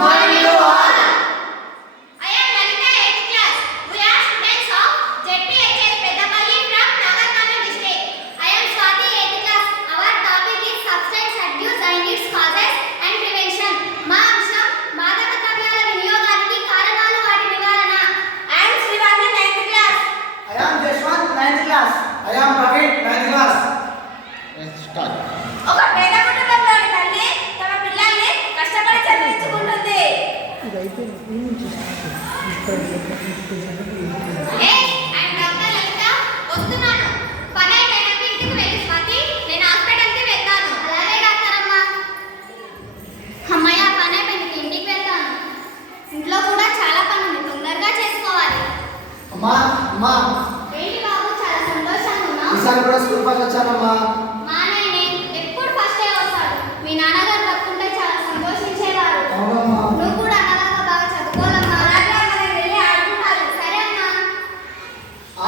morning to all. I am Lalita 8th class. We are students of ZPHS Peddapalli from Nagarkona district. I am Swati 8th class. Our topic is substance abuse and its causes and prevention. మా అంశం మాదక ద్రవ్యాల వినియోగానికి కారణాలు వాటి నివారణ. I am Srivanna 9th class. I am Jashwant 9th class. I am Praveen 9th class. Let's start. ఒక పేద కుటుంబంలోని తల్లి తమ పిల్లల్ని కష్టపడి చదివించుకుంటుంది. అండ్ డాక్టర్ లలిత వస్తున్నాను. పని అయిపోయినాక ఇంటికి వెళ్ళి స్వాతి నేను హాస్పిటల్కి వెళ్తాను. అలాగే డాక్టర్ అమ్మ. అమ్మయ్య పని అయిపోయింది ఇంటికి వెళ్తాను. ఇంట్లో కూడా చాలా పని ఉంది తొందరగా చేసుకోవాలి. అమ్మా అమ్మా ఏంటి బాబు చాలా సంతోషంగా ఉన్నావు? ఈసారి కూడా స్కూల్ పని వచ్చానమ్మా. మా నాయన ఎప్పుడు ఫస్ట్ వస్తాడు. మీ నాన్నగారు బతుకుంటే చాలా సంతోషించేవారు. అవునమ్మా. నువ్వు కూడా అలాగా బాగా చదువుకోవాలమ్మా. అలాగే అమ్మ నేను వెళ్ళి ఆడుకుంటాను. సరే అమ్మా.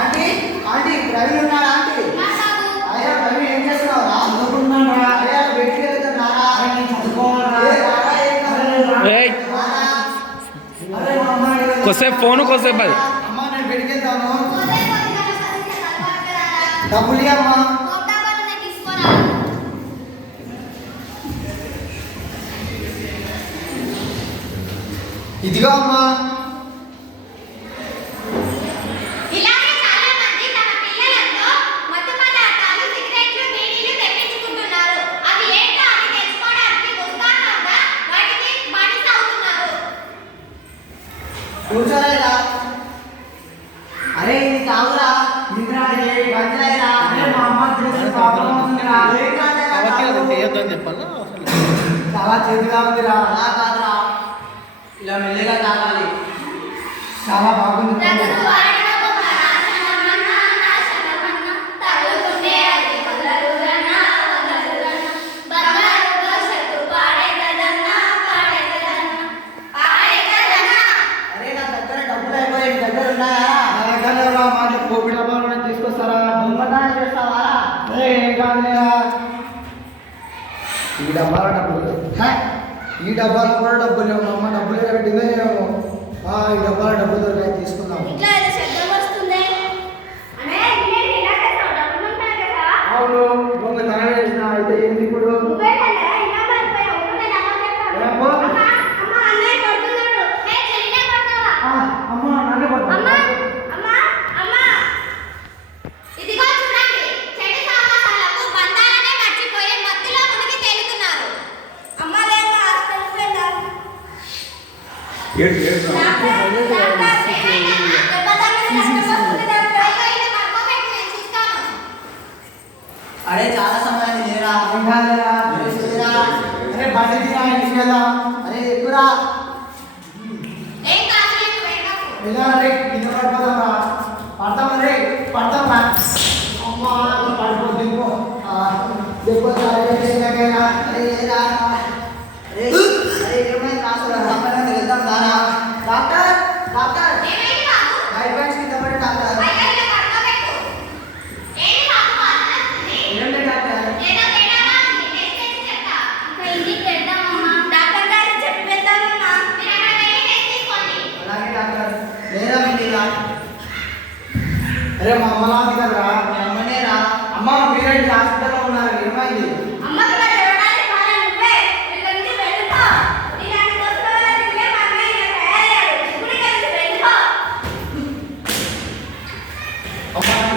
ఆంటీ ఆంటీ ప్రవీణ్ ఉన్నాడా ఆంటీ? నా బాబు అయ్యా ప్రవీణ్ ఏం చేస్తున్నావురా? చదువుకుంటున్నాను రా. అయ్యా బయటికి వెళ్తున్నారా? నేను చదువుకోవాలరా. ఏయ్. అరే మా అమ్మ అడిగింది. కొద్దిసేపు ఫోను కొద్దిసేపు అది. అమ్మా నేను బయటికి వెళ్తాను. పోతే కొద్దిగా చదివితే చదవట్లేదా? డబ్బులు ఇయ్యమ్మా. కోటా బదులు తీసుకోరా. ఇదిగో అమ్మా. ఇలాగే చాలా మంది తమ పిల్లలతో మత్తు పదార్థాలు సిగరెట్లు బీడీలు తెప్పించుకుంటున్నారు. అవి ఏంటో అని తెలుసుకోవడానికి ఉత్సాహంగా వాటికి బానిస అవుతున్నారు. కూర్చోలేదా? అరే ఇది తాగురా. ఇంద్రా గంజాయిరా. అరే మా అమ్మ చేసి ప్రాబ్లం అవుతుందిరా. ఏం కాదురా, కాబట్టి అది తాగు. చేయొద్దని చెప్పాలా చాలా చేదుగా ఉందిరా. అలా కాదురా, ఇలా మెల్లిగా తాగాలి. చాలా బాగుంది. రగులు ఆడినకు పరాశనమన్నా నాశనమన్నా తగులుతుండే అది వదలురన్నా వదలురన్నా బంగారు భవిష్యత్తు పాడేదన్నా పాడేదన్నా పాడేదన్నా. అరే నా దగ్గర డబ్బులు అయిపోయాయి. మీ దగ్గర ఉన్నాయా? నా దగ్గర లేవురా. మాట కోపి డబ్బాలు తీసుకొస్తారా? దొంగతనం చేస్తావా? ఏం కాదులేరా. ఈ డబ్బాలో డబ్బులు హే, ఈ డబ్బాలో కూడా డబ్బులు లేవు. మా అమ్మ డబ్బులు పెట్టిందో ఏమో. ఈ డబ్బాలో డబ్బులు దొరికాయి, తీసుకుందాం. ఇట్లా ఏదో శబ్దం వస్తుంది. అనే నేను ఇలా చేస్తావు డబ్బులు ఉంటాయి కదా. అవును, దొంగతనం చేసిన. అయితే ఏంది ఇప్పుడు? నువ్వే కదా ఇలా పడిపోయావు. నేను అమ్మ చెప్పాను. ఏమో? అమ్మ అమ్మ అన్నయ్య కొడుతున్నాడు. హే చెల్లినే కొడతావా? అమ్మ నన్ను అమ్మ కొడతా. అమ్మ అమ్మ ఇదిగో చూడండి. చెడు సాహసాలకు బంధాలనే మర్చిపోయి మత్తులో మునిగి తేలుతున్నారు. అమ్మ లేక హాస్పిటల్కి వెళ్దాం. అరే చాలా సమయం లేరా. అరే బండి తీరా, ఇంటికి వెళ్దాం. అరే ఎక్కురా. వెళ్ళా రే, కింద పడిపోదాం రా. పడతాం రే, పడతాం రా. అమ్మా పడిపోద్ది ఇంకో. లేకపోతే అరే రా. అరే అరే ఏమైనా రాసురా. వెళ్దాం దారా. డాక్టర్ డాక్టర్ లైఫ్ బ్యాంక్స్ కింద పడి డాక్టర్. ఏంటి డాక్టర్? అలాగే డాక్టర్. లేరా మీరా? అరే మా అమ్మ లాంటి కదరా. మీ అమ్మనే రా. అమ్మ మీరేంటి హాస్పిటల్లో ఉన్నారు? ఏమైంది? అమ్మ నాకు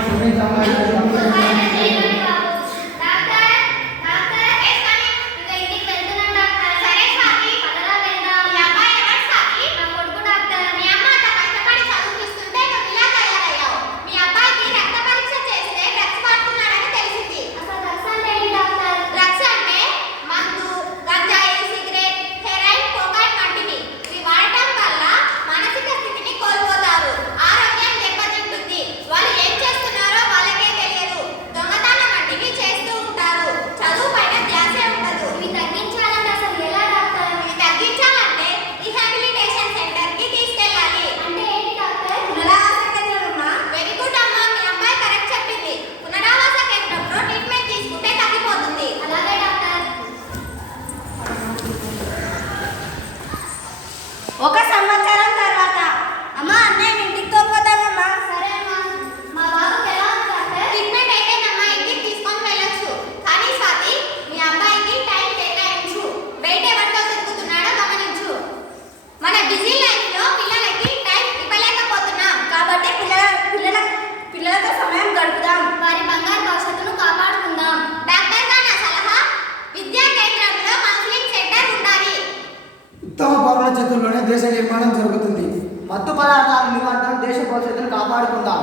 క్షమించమ్మా. మీ అబ్బాయికి రక్త పరీక్ష రోజుల్లోనే దేశ నిర్మాణం జరుగుతుంది. మత్తు పదార్థాల నివారణ దేశ భవిష్యత్తును కాపాడుకుందాం.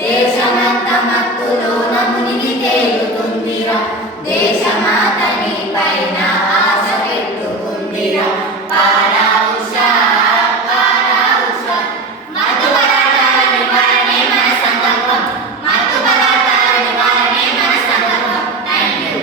దేశమంతా మత్తులోన మునిగి తేలుతుందిరా, దేశమాతని పైన ఆశ పెట్టుకుందిరా. పారా ఉషా, మత్తు పదార్థాల నివారణే మన సంకల్పం, మత్తు పదార్థాల నివారణే మన సంకల్పం. Thank you.